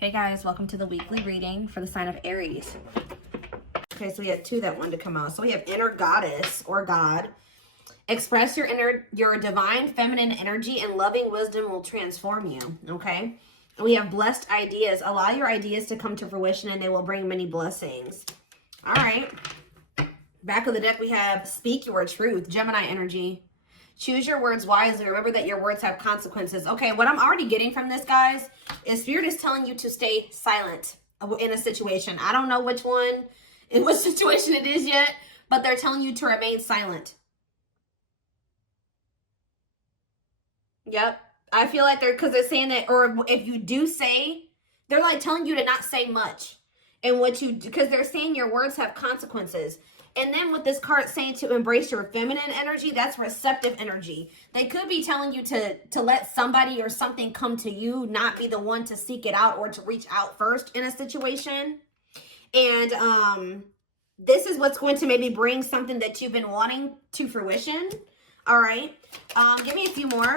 Hey guys, welcome to the weekly reading for the sign of Aries. Okay, so we had two that wanted to come out. So we have inner goddess or God. Express your divine feminine energy and loving wisdom will transform you, okay? And we have blessed ideas. Allow your ideas to come to fruition and they will bring many blessings. All right. Back of the deck, we have speak your truth, Gemini energy. Choose your words wisely. Remember that your words have consequences. Okay, what I'm already getting from this, guys, is Spirit is telling you to stay silent in a situation. I don't know which one, in what situation it is yet, but they're telling you to remain silent. Yep. I feel like because they're saying that, or if you do say, they're like telling you to not say much. And because they're saying your words have consequences. And then with this card saying to embrace your feminine energy, that's receptive energy. They could be telling you to let somebody or something come to you, not be the one to seek it out or to reach out first in a situation. And this is what's going to maybe bring something that you've been wanting to fruition. All right. Give me a few more.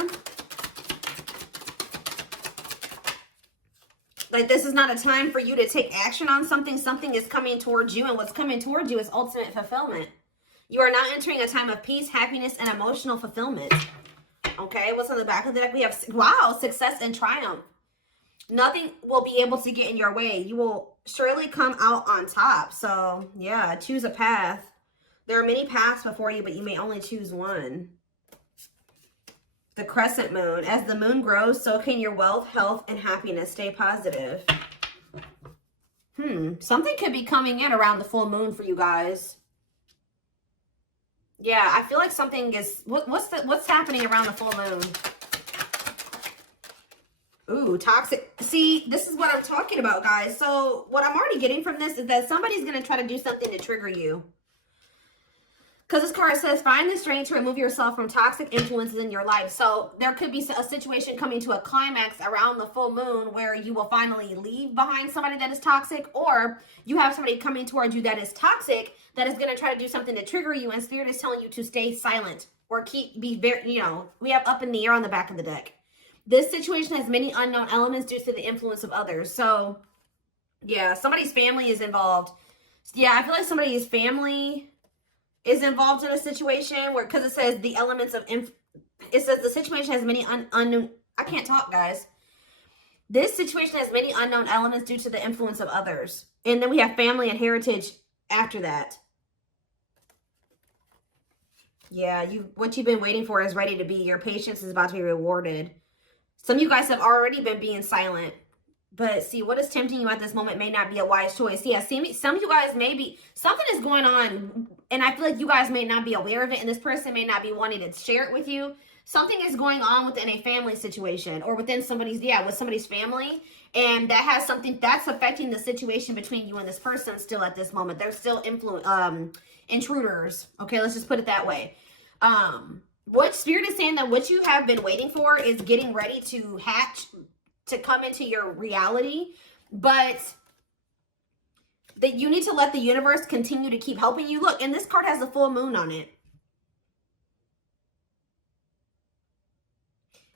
Like, this is not a time for you to take action on something. Something is coming towards you, and what's coming towards you is ultimate fulfillment. You are now entering a time of peace, happiness, and emotional fulfillment. Okay, what's on the back of the deck? We have, wow, success and triumph. Nothing will be able to get in your way. You will surely come out on top. So, yeah, choose a path. There are many paths before you, but you may only choose one. The crescent moon. As the moon grows, so can your wealth, health, and happiness. Stay positive. Something could be coming in around the full moon for you guys. Yeah, I feel like something is... What's happening around the full moon? Ooh, toxic. See, this is what I'm talking about, guys. So what I'm already getting from this is that somebody's going to try to do something to trigger you. Because this card says, find the strength to remove yourself from toxic influences in your life. So there could be a situation coming to a climax around the full moon where you will finally leave behind somebody that is toxic, or you have somebody coming towards you that is toxic that is going to try to do something to trigger you, and Spirit is telling you to stay silent or be very, we have up in the air on the back of the deck. This situation has many unknown elements due to the influence of others. So yeah, somebody's family is involved. Yeah, I feel like somebody's family is involved in a situation where, because it says the elements of, it says the situation has many unknown, I can't talk, guys. This situation has many unknown elements due to the influence of others. And then we have family and heritage after that. Yeah, what you've been waiting for is ready to be. Your patience is about to be rewarded. Some of you guys have already been being silent. But see, what is tempting you at this moment may not be a wise choice. Yeah, see, some of you guys may be, something is going on, and I feel like you guys may not be aware of it, and this person may not be wanting to share it with you. Something is going on within a family situation, or within somebody's, with somebody's family, and that has something that's affecting the situation between you and this person still at this moment. They're still intruders. Okay, let's just put it that way. What Spirit is saying that what you have been waiting for is getting ready to hatch, to come into your reality, but that you need to let the universe continue to keep helping you. Look, and this card has the full moon on it.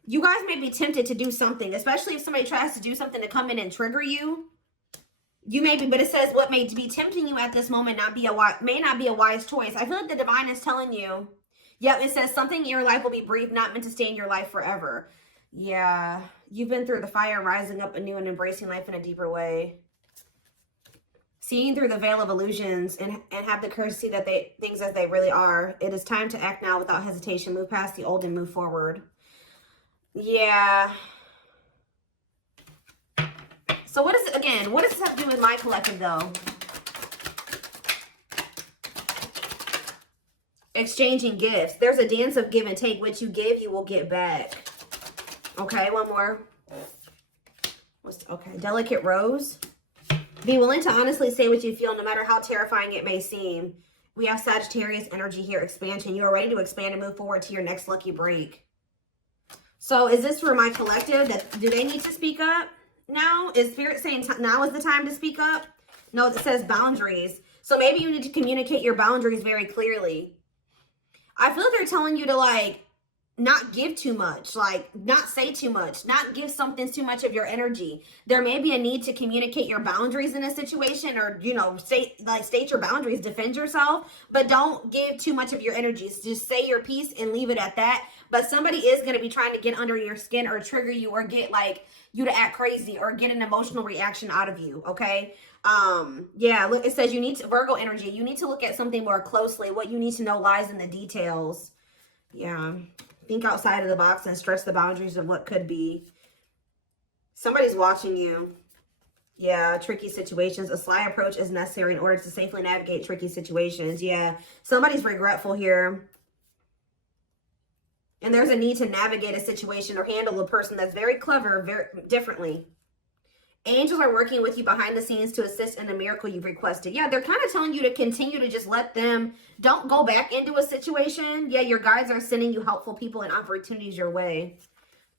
You guys may be tempted to do something, especially if somebody tries to do something to come in and trigger you. You may be, but it says what may be tempting you at this moment may not be a wise choice. I feel like the divine is telling you, it says something in your life will be brief, not meant to stay in your life forever. Yeah, you've been through the fire, rising up anew and embracing life in a deeper way. Seeing through the veil of illusions and have the courage to see that things as they really are. It is time to act now without hesitation. Move past the old and move forward. Yeah. So what is it, again, what does this have to do with my collective, though? Exchanging gifts. There's a dance of give and take. What you give, you will get back. Okay, one more. Okay, delicate rose. Be willing to honestly say what you feel, no matter how terrifying it may seem. We have Sagittarius energy here, expansion. You are ready to expand and move forward to your next lucky break. So is this for my collective? Do they need to speak up now? Is Spirit saying now is the time to speak up? No, it says boundaries. So maybe you need to communicate your boundaries very clearly. I feel like they're telling you to, like, not give too much, like not say too much, not give something too much of your energy. There may be a need to communicate your boundaries in a situation, or, you know, state your boundaries, defend yourself, but don't give too much of your energy. Just say your piece and leave it at that. But somebody is going to be trying to get under your skin or trigger you or get like you to act crazy or get an emotional reaction out of you. Okay. Yeah, look, it says you need to, Virgo energy, you need to look at something more closely. What you need to know lies in the details. Yeah. Think outside of the box and stretch the boundaries of what could be. Somebody's watching you. Yeah, tricky situations. A sly approach is necessary in order to safely navigate tricky situations. Yeah, somebody's regretful here. And there's a need to navigate a situation or handle a person that's very clever, very differently. Angels are working with you behind the scenes to assist in the miracle you've requested. Yeah, they're kind of telling you to continue to just let them, don't go back into a situation. Yeah, your guides are sending you helpful people and opportunities your way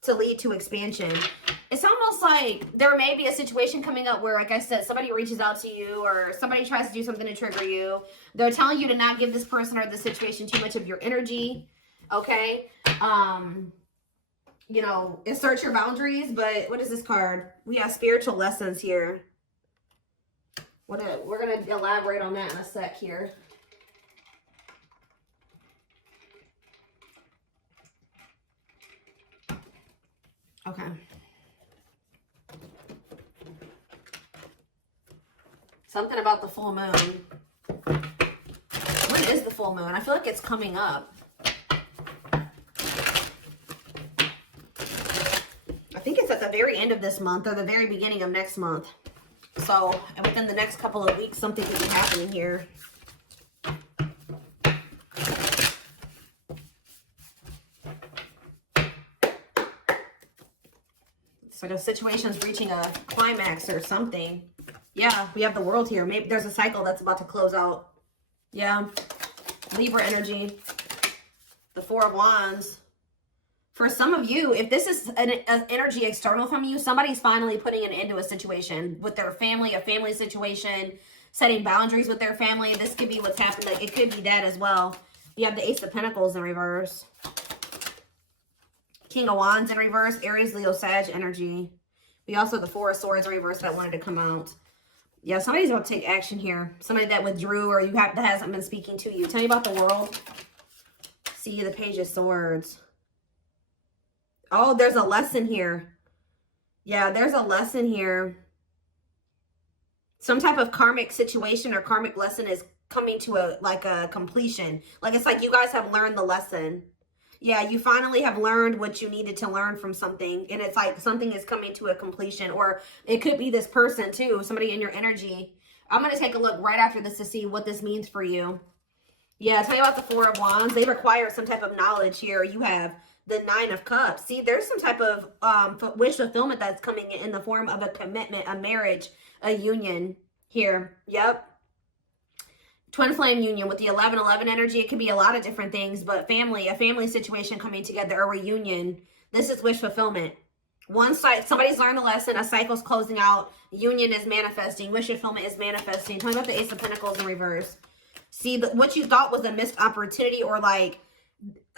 to lead to expansion. It's almost like there may be a situation coming up where, like I said, somebody reaches out to you or somebody tries to do something to trigger you. They're telling you to not give this person or the situation too much of your energy. Okay. You know, assert your boundaries, but what is this card? We have spiritual lessons here. We're going to elaborate on that in a sec here. Okay. Something about the full moon. When is the full moon? I feel like it's coming up. I think it's at the very end of this month or the very beginning of next month. So within the next couple of weeks, something could be happening here. It's like a situation's reaching a climax or something. Yeah, we have the world here. Maybe there's a cycle that's about to close out. Yeah. Libra energy. The Four of Wands. For some of you, if this is an energy external from you, somebody's finally putting an end to a situation with their family, a family situation, setting boundaries with their family. This could be what's happened. Like, it could be that as well. You have the Ace of Pentacles in reverse. King of Wands in reverse. Aries, Leo, Sag energy. We also have the Four of Swords in reverse that wanted to come out. Yeah, somebody's about to take action here. Somebody that withdrew or that hasn't been speaking to you. Tell me about the world. See the Page of Swords. Oh, there's a lesson here. Yeah, there's a lesson here. Some type of karmic situation or karmic lesson is coming to a completion. Like, it's like you guys have learned the lesson. Yeah, you finally have learned what you needed to learn from something. And it's like something is coming to a completion. Or it could be this person too, somebody in your energy. I'm going to take a look right after this to see what this means for you. Yeah, tell you about the Four of Wands. They require some type of knowledge here. You have the Nine of Cups. See, there's some type of wish fulfillment that's coming in the form of a commitment, a marriage, a union here. Yep. Twin flame union with the 11-11 energy. It could be a lot of different things, but family, a family situation coming together, a reunion. This is wish fulfillment. One side, somebody's learned the lesson, a cycle's closing out, union is manifesting, wish fulfillment is manifesting. Tell me about the Ace of Pentacles in reverse. See, what you thought was a missed opportunity or like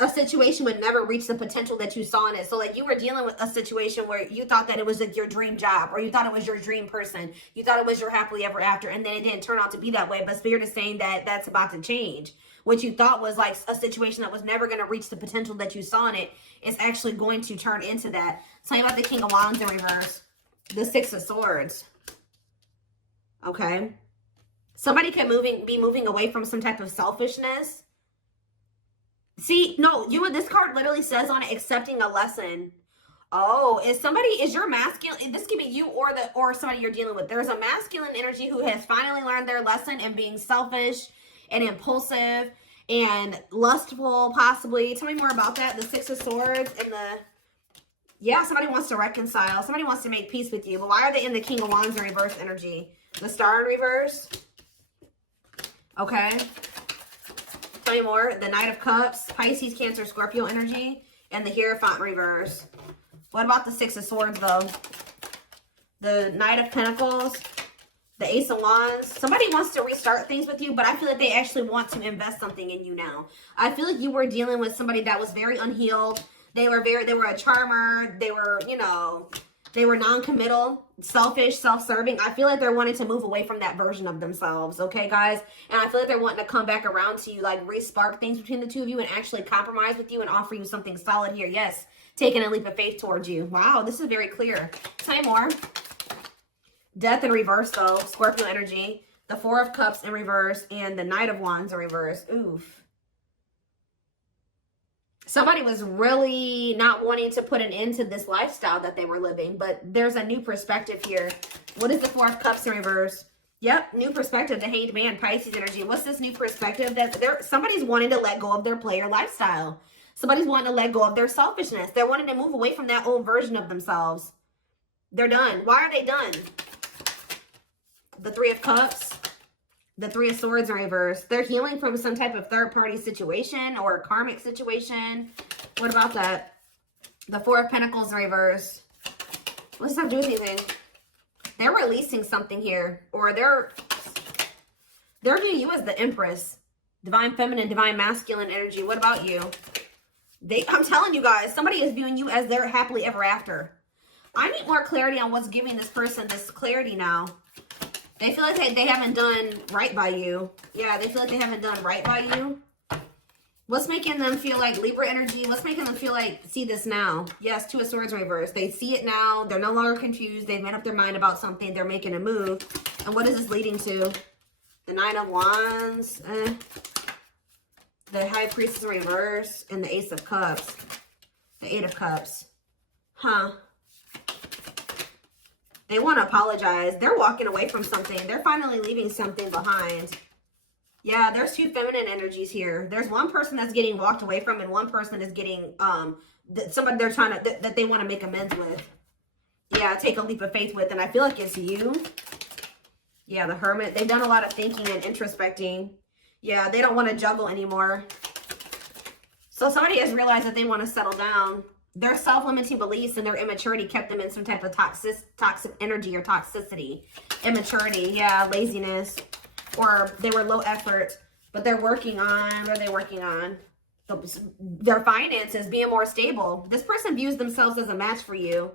a situation would never reach the potential that you saw in it. So like you were dealing with a situation where you thought that it was like your dream job or you thought it was your dream person. You thought it was your happily ever after, and then it didn't turn out to be that way. But Spirit is saying that that's about to change. What you thought was like a situation that was never going to reach the potential that you saw in it is actually going to turn into that. Tell me about the King of Wands in reverse. The Six of Swords. Okay. Somebody could be moving away from some type of selfishness. See, no, this card literally says on it, accepting a lesson. Oh, is your masculine, this could be you or somebody you're dealing with. There's a masculine energy who has finally learned their lesson in being selfish and impulsive and lustful, possibly. Tell me more about that. The Six of Swords and yeah, somebody wants to reconcile. Somebody wants to make peace with you. But why are they in the King of Wands in reverse energy? The Star in reverse. Okay. Tell me more. The Knight of Cups, Pisces, Cancer, Scorpio energy, and the Hierophant reverse. What about the Six of Swords, though? The Knight of Pentacles, the Ace of Wands. Somebody wants to restart things with you, but I feel like they actually want to invest something in you now. I feel like you were dealing with somebody that was very unhealed, They were a charmer. They were, you know, they were non-committal, selfish, self-serving. I feel like they're wanting to move away from that version of themselves, okay, guys? And I feel like they're wanting to come back around to you, like re-spark things between the two of you and actually compromise with you and offer you something solid here. Yes, taking a leap of faith towards you. Wow, this is very clear. Tell me more. Death in reverse, though. Scorpio energy. The Four of Cups in reverse and the Knight of Wands in reverse. Oof. Somebody was really not wanting to put an end to this lifestyle that they were living, but there's a new perspective here. What is the Four of Cups in reverse? Yep, new perspective, the Hanged Man, Pisces energy. What's this new perspective? That somebody's wanting to let go of their player lifestyle. Somebody's wanting to let go of their selfishness. They're wanting to move away from that old version of themselves. They're done. Why are they done? The Three of Cups. The Three of Swords in reverse. They're healing from some type of third-party situation or a karmic situation. What about that? The Four of Pentacles in reverse. What does that have to do with anything? They're releasing something here. Or they're viewing you as the Empress. Divine Feminine, Divine Masculine energy. What about you? I'm telling you guys, somebody is viewing you as their happily ever after. I need more clarity on what's giving this person this clarity now. They feel like they haven't done right by you. Yeah, they feel like they haven't done right by you. What's making them feel like Libra energy? What's making them feel like, see this now? Yes, Two of Swords reverse. They see it now. They're no longer confused. They've made up their mind about something. They're making a move. And what is this leading to? The Nine of Wands. The High Priestess in reverse. And the Ace of Cups. The Eight of Cups. Huh. They want to apologize. They're walking away from something. They're finally leaving something behind. Yeah, there's two feminine energies here. There's one person that's getting walked away from and one person is getting, somebody they're trying to, that they want to make amends with. Yeah, take a leap of faith with. And I feel like it's you. Yeah, the Hermit. They've done a lot of thinking and introspecting. Yeah, they don't want to juggle anymore. So somebody has realized that they want to settle down. Their self-limiting beliefs and their immaturity kept them in some type of toxic energy or toxicity. Immaturity, yeah, laziness. Or they were low effort, but they're working on, what are they working on? Their finances, being more stable. This person views themselves as a match for you.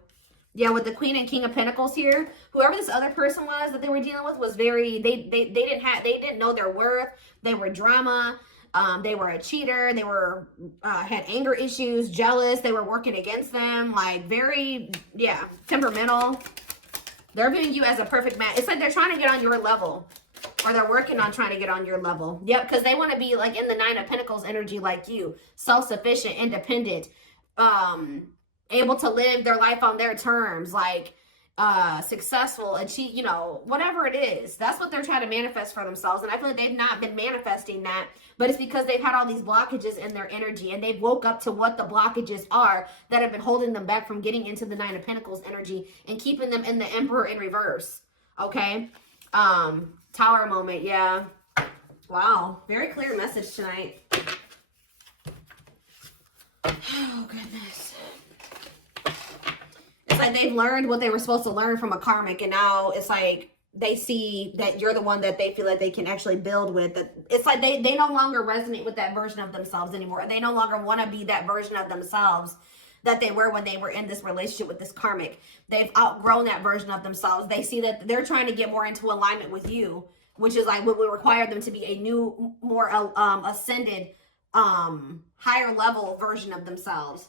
Yeah, with the Queen and King of Pentacles here, whoever this other person was that they were dealing with was very, they didn't know their worth. They were drama. They were a cheater. They were, had anger issues, jealous. They were working against them. Like very, yeah, temperamental. They're viewing you as a perfect match. It's like they're trying to get on your level. Or they're working on trying to get on your level. Yep, because they want to be like in the Nine of Pentacles energy like you. Self-sufficient, independent. Able to live their life on their terms. Like, successful, achieve, you know, whatever it is. That's what they're trying to manifest for themselves. And I feel like they've not been manifesting that. But it's because they've had all these blockages in their energy. And they've woke up to what the blockages are that have been holding them back from getting into the Nine of Pentacles energy. And keeping them in the Emperor in reverse. Okay? Tower moment, yeah. Wow, very clear message tonight. Oh, goodness. It's like they've learned what they were supposed to learn from a karmic, and now it's like they see that you're the one that they feel like they can actually build with. It's like they no longer resonate with that version of themselves anymore. They no longer want to be that version of themselves that they were when they were in this relationship with this karmic. They've outgrown that version of themselves. They see that they're trying to get more into alignment with you, which is like what would require them to be a new, more ascended, higher level version of themselves.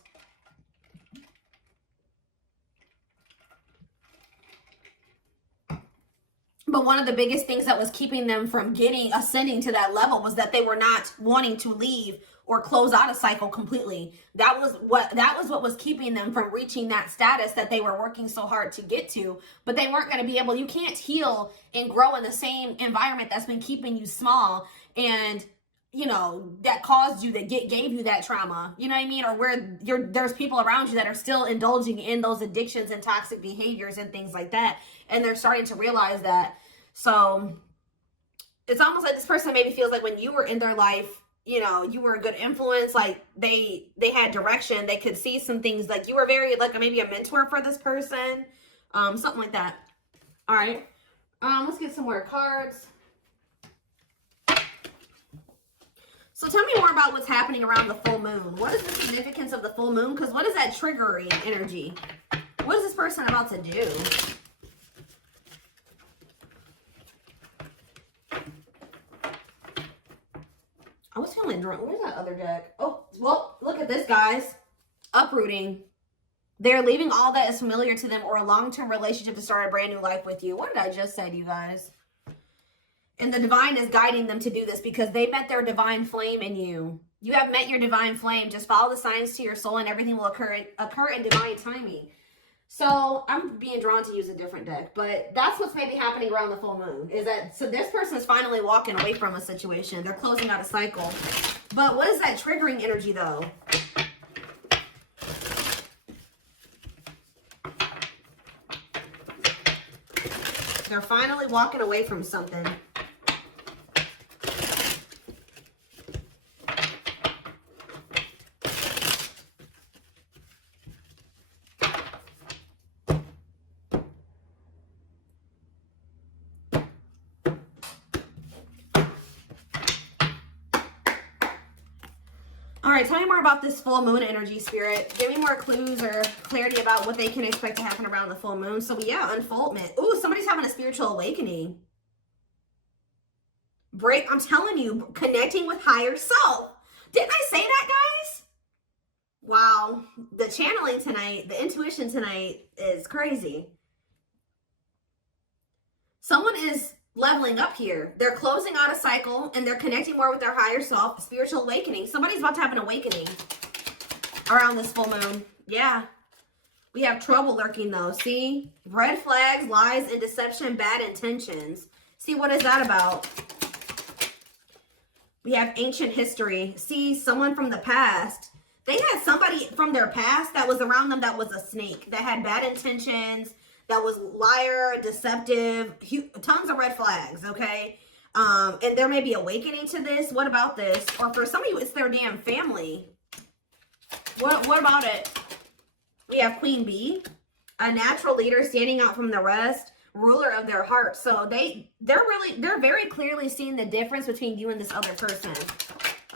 But one of the biggest things that was keeping them from ascending to that level was that they were not wanting to leave or close out a cycle completely. That was what was keeping them from reaching that status that they were working so hard to get to. But they weren't going to be able, you can't heal and grow in the same environment that's been keeping you small and, you know, that caused you, that gave you that trauma. You know what I mean? Or where there's people around you that are still indulging in those addictions and toxic behaviors and things like that. And they're starting to realize that. So it's almost like this person maybe feels like when you were in their life, you know, you were a good influence, like they had direction, they could see some things, like you were very, like maybe a mentor for this person, something like that. All right, let's get some more cards. So So tell me more about what's happening around the full moon. What is the significance of the full moon? Because what is that triggering energy? What is this person about to do? I was feeling drunk. Where's that other deck? Oh, well, look at this, guys. Uprooting. They're leaving all that is familiar to them or a long-term relationship to start a brand new life with you. What did I just say to you guys? And the divine is guiding them to do this because they met their divine flame in you. You have met your divine flame. Just follow the signs to your soul and everything will occur in divine timing. So I'm being drawn to use a different deck, but that's what's maybe happening around the full moon is that, so this person is finally walking away from a situation. They're closing out a cycle. But what is that triggering energy though? They're finally walking away from something. All right, tell me more about this full moon energy, Spirit. Give me more clues or clarity about what they can expect to happen around the full moon. So yeah, unfoldment. Ooh, somebody's having a spiritual awakening. I'm telling you, connecting with higher self. Didn't I say that, guys? Wow, the channeling tonight, the intuition tonight is crazy. Someone is leveling up here. They're closing out a cycle and they're connecting more with their higher self. Spiritual awakening. Somebody's about to have an awakening around this full moon. Yeah. We have trouble lurking though. See? Red flags, lies, and deception, bad intentions. See, what is that about? We have ancient history. See, someone from the past. They had somebody from their past that was around them that was a snake, that had bad intentions, that was liar, deceptive, tons of red flags, okay? And there may be awakening to this. What about this? Or for some of you, it's their damn family. What about it? We have Queen Bee, a natural leader standing out from the rest, ruler of their heart. So they're very clearly seeing the difference between you and this other person.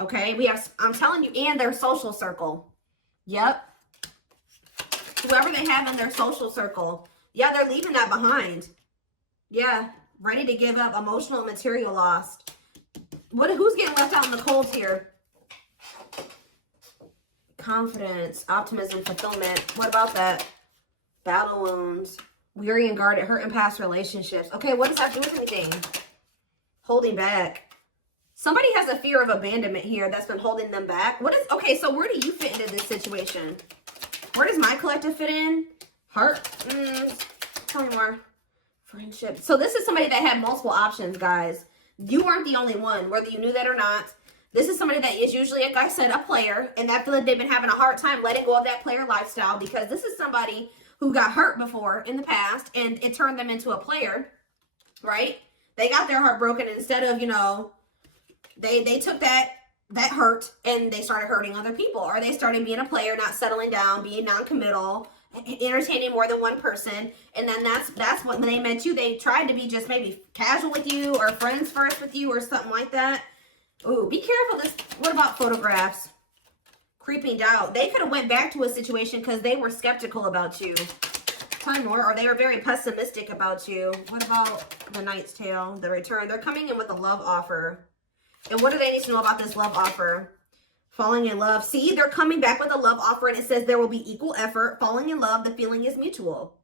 Okay, we have, I'm telling you, and their social circle. Yep. Whoever they have in their social circle. Yeah, they're leaving that behind. Yeah, ready to give up, emotional and material loss. Who's getting left out in the cold here? Confidence, optimism, fulfillment. What about that? Battle wounds, weary and guarded, hurt in past relationships. Okay, what does that do with anything? Holding back. Somebody has a fear of abandonment here that's been holding them back. Okay, so where do you fit into this situation? Where does my collective fit in? Heart? Tell me more. Friendship. So this is somebody that had multiple options, guys. You aren't the only one, whether you knew that or not. This is somebody that is usually, like I said, a player, and I feel like they've been having a hard time letting go of that player lifestyle because this is somebody who got hurt before in the past, and it turned them into a player, right? They got their heart broken instead of, they took that hurt and they started hurting other people, or they started being a player, not settling down, being non-committal, entertaining more than one person. And then that's when they met you. They tried to be just maybe casual with you or friends first with you or something like that. Ooh, be careful. What about photographs? Creeping doubt. They could have went back to a situation because they were skeptical about you. Tell me more. Or they were very pessimistic about you. What about the Knight's Tale, the return? They're coming in with a love offer. And what do they need to know about this love offer? Falling in love. See, they're coming back with a love offer, and it says there will be equal effort. Falling in love, the feeling is mutual.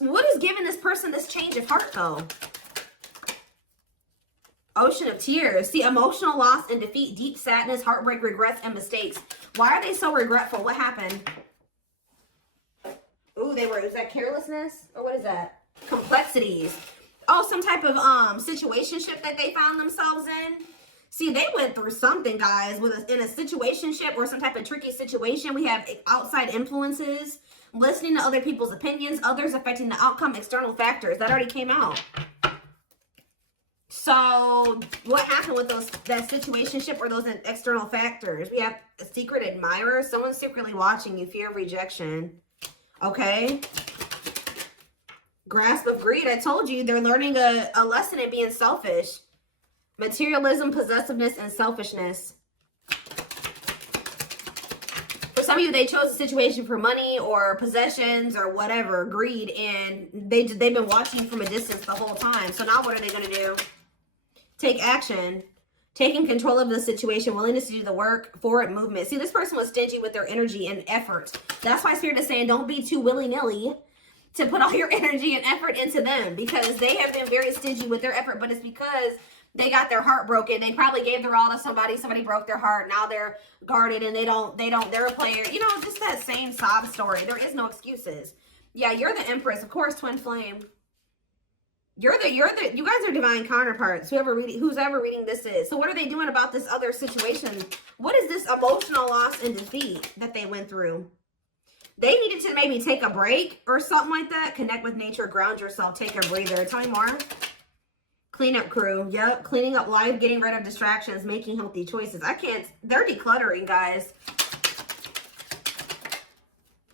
What is giving this person this change of heart, though? Ocean of tears. See, emotional loss and defeat, deep sadness, heartbreak, regrets, and mistakes. Why are they so regretful? What happened? Ooh, is that carelessness? Or what is that? Complexities. Oh, some type of situationship that they found themselves in. See, they went through something, guys, in a situationship or some type of tricky situation. We have outside influences, listening to other people's opinions, others affecting the outcome, external factors. That already came out. So what happened with that situationship or those external factors? We have a secret admirer, someone secretly watching you, fear of rejection. Okay. Grasp of greed. I told you they're learning a lesson in being selfish. Materialism, possessiveness, and selfishness. For some of you, they chose a situation for money or possessions or whatever, greed, and they've been watching from a distance the whole time. So now what are they going to do? Take action. Taking control of the situation, willingness to do the work, forward movement. See, this person was stingy with their energy and effort. That's why Spirit is saying don't be too willy-nilly to put all your energy and effort into them, because they have been very stingy with their effort, but it's because they got their heart broken. They probably gave their all to somebody. Somebody broke their heart. Now they're guarded and they're a player. You know, just that same sob story. There is no excuses. Yeah, you're the Empress. Of course, Twin Flame. You guys are divine counterparts. Who's ever reading this is. So what are they doing about this other situation? What is this emotional loss and defeat that they went through? They needed to maybe take a break or something like that. Connect with nature, ground yourself, take a breather. Tell me more. Cleanup crew. Yep. Cleaning up life, getting rid of distractions, making healthy choices. They're decluttering, guys.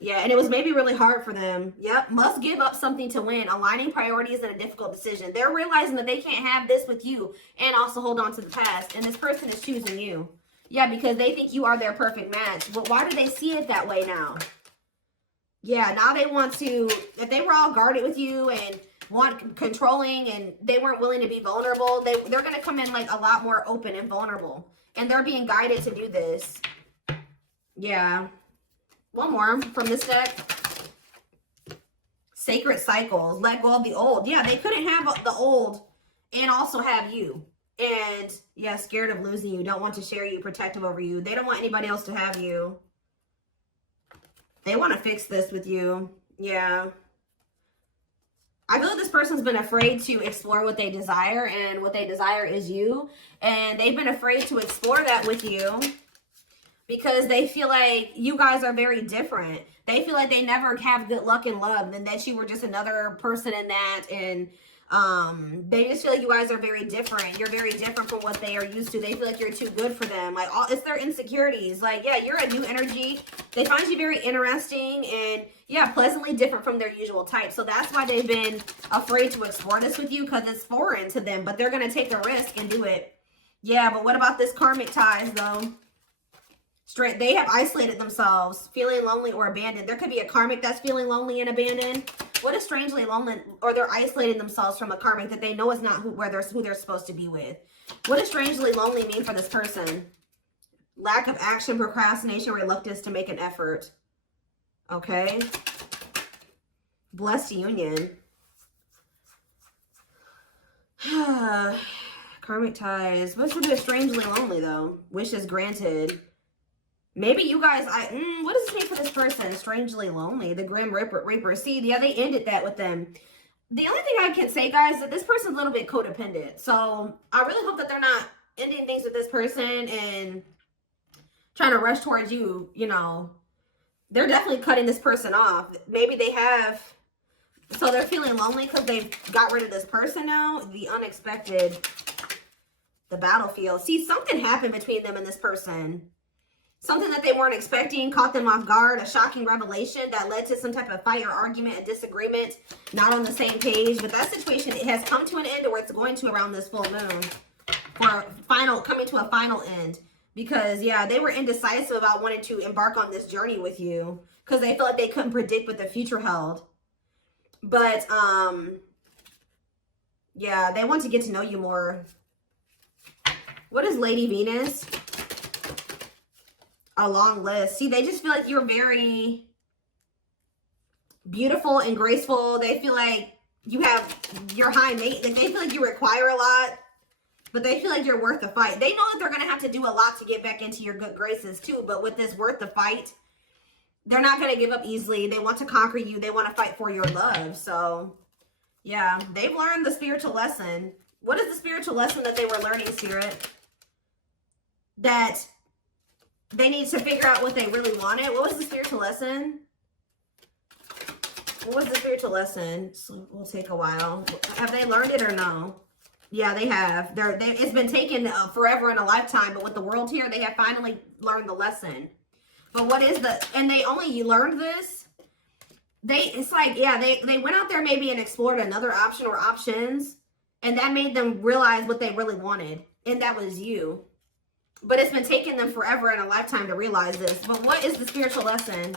Yeah, and it was maybe really hard for them. Yep. Must give up something to win. Aligning priorities in a difficult decision. They're realizing that they can't have this with you and also hold on to the past. And this person is choosing you. Yeah, because they think you are their perfect match. But why do they see it that way now? Yeah, now they want to, if they were all guarded with you and want controlling and they weren't willing to be vulnerable, they're going to come in like a lot more open and vulnerable. And they're being guided to do this. Yeah. One more from this deck. Sacred cycles. Let go of the old. Yeah, they couldn't have the old and also have you. And yeah, scared of losing you. Don't want to share you. Protective over you. They don't want anybody else to have you. They want to fix this with you. Yeah. I feel like this person's been afraid to explore what they desire, and what they desire is you. And they've been afraid to explore that with you because they feel like you guys are very different. They feel like they never have good luck in love and that you were just another person in that. And they just feel like you guys are very different. You're very different from what they are used to. They feel like you're too good for them. Like, it's their insecurities. Like, yeah, you're a new energy. They find you very interesting and, yeah, pleasantly different from their usual type. So that's why they've been afraid to explore this with you, because it's foreign to them. But they're going to take a risk and do it. Yeah, but what about this karmic ties, though? They have isolated themselves, feeling lonely or abandoned. There could be a karmic that's feeling lonely and abandoned. What is strangely lonely, or they're isolating themselves from a karmic that they know is not who they're supposed to be with. What does strangely lonely mean for this person? Lack of action, procrastination, reluctance to make an effort. Okay. Blessed union. Karmic ties. What's to do with strangely lonely, though? Wishes granted. Maybe you guys, what does this mean for this person? Strangely lonely. The Grim Reaper. See, yeah, they ended that with them. The only thing I can say, guys, is that this person's a little bit codependent. So I really hope that they're not ending things with this person and trying to rush towards you, you know. They're definitely cutting this person off. Maybe they have, so they're feeling lonely because they've got rid of this person now. The unexpected, the battlefield. See, something happened between them and this person. Something that they weren't expecting caught them off guard, a shocking revelation that led to some type of fight or argument, a disagreement, not on the same page. But that situation, it has come to an end, or it's going to around this full moon, for coming to a final end. Because, yeah, they were indecisive about wanting to embark on this journey with you because they felt like they couldn't predict what the future held. But, yeah, they want to get to know you more. What is Lady Venus? A long list. See, they just feel like you're very beautiful and graceful. They feel like you have your high maintenance. They feel like you require a lot, but they feel like you're worth the fight. They know that they're going to have to do a lot to get back into your good graces too, but with this worth the fight, they're not going to give up easily. They want to conquer you. They want to fight for your love. So, yeah, they've learned the spiritual lesson. What is the spiritual lesson that they were learning, Spirit? That they need to figure out what they really wanted. What was the spiritual lesson? What was the spiritual lesson? So we'll take a while. Have they learned it or no? Yeah, they have. It's been taken forever and a lifetime, but with the world here, they have finally learned the lesson. But what is and they only learned this. It's like, yeah, they went out there maybe and explored another option or options, and that made them realize what they really wanted. And that was you. But it's been taking them forever and a lifetime to realize this. But what is the spiritual lesson?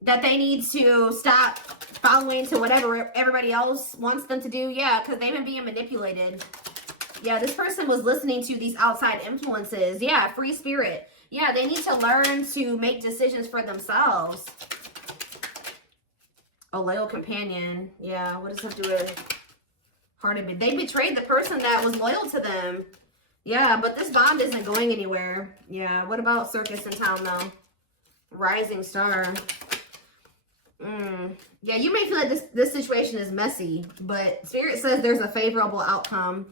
That they need to stop following to whatever everybody else wants them to do? Yeah, because they've been being manipulated. Yeah, this person was listening to these outside influences. Yeah, free spirit. Yeah, they need to learn to make decisions for themselves. A loyal companion. Yeah, what does that do with hearted? They betrayed the person that was loyal to them. Yeah, but this bond isn't going anywhere. Yeah, what about circus in town, though? Rising star. Yeah, you may feel like this situation is messy, but Spirit says there's a favorable outcome.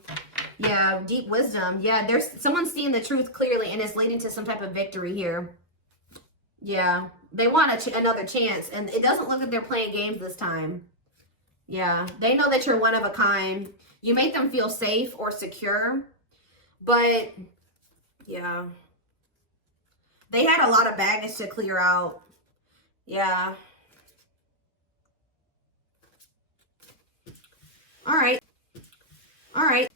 Yeah, deep wisdom. Yeah, there's someone seeing the truth clearly, and it's leading to some type of victory here. Yeah, they want another chance, and it doesn't look like they're playing games this time. Yeah, they know that you're one of a kind. You make them feel safe or secure, but yeah, they had a lot of baggage to clear out. Yeah. All right. All right.